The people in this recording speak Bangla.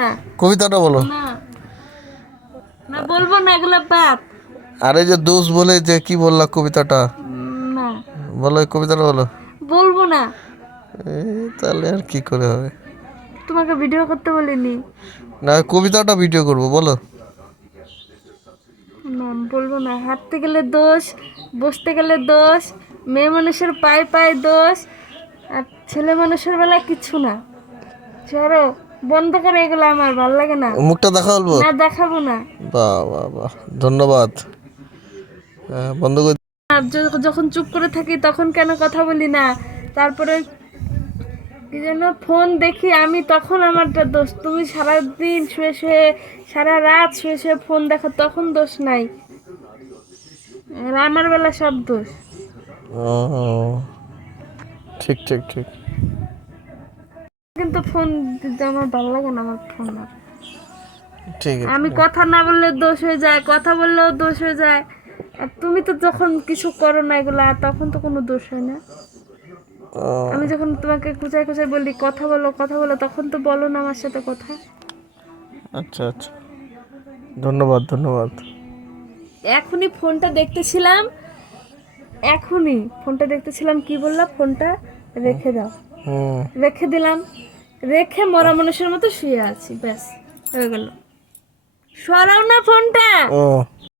না কবিতাটা বলো। না না বলবো না, এগুলো বাদ। আরে যে দোষ বলে যে কি বললা কবিতাটা, না বলো এই কবিতাটা বলো। বলবো না। তাহলে আর কি করে হবে? তোমাকে ভিডিও করতে বলিনি। না কবিতাটা ভিডিও করবো, বলো। না বলবো না। হাঁটতে গেলে দোষ, বসতে গেলে দোষ, মেয়ে মানুষের পায়ে পায়ে দোষ, আর ছেলে মানুষের বেলা কিচ্ছু না। চলো বন্ধ করে, এগুলো আমার ভালো লাগে না। মুখটা দেখা বলবো। না দেখাবো না। বাহ বাহ বাহ, ধন্যবাদ। বন্ধ করে। আর যখন চুপ করে থাকি তখন কেন কথা বলি না? তারপরে কি যেন ফোন দেখি আমি, তখন আমারটা দোষ। তুমি সারাদিন শুয়ে শুয়ে, সারা রাত শুয়ে শুয়ে ফোন দেখো, তখন দোষ নাই। আর আমার বেলা সব দোষ। ও, ঠিক ঠিক ঠিক। কিন্তু ফোন দিতে আমার ভালো লাগে না, আমার ফোন আর। ঠিক আছে। আমি কথা না বললে দোষ হয়ে যায়, কথা বললেও দোষ হয়ে যায়। আর তুমি তো যখন কিছু করো না এগুলা, তখন তো কোনো দোষ হয় না। ও, আমি যখন তোমাকে খুঁচাই খুঁচাই বলি কথা বলো কথা বলো, তখন তো বলো না আমার সাথে কথা। আচ্ছা আচ্ছা, ধন্যবাদ ধন্যবাদ। এখনই ফোনটা দেখতেছিলাম, এখনই ফোনটা দেখতেছিলাম, কি বললাম? ফোনটা রেখে দাও। হুম। রেখে দিলাম, রেখে মরা মানুষের মতো শুয়ে আছি, ব্যাস হয়ে গেল। সরাও না ফোনটা। ও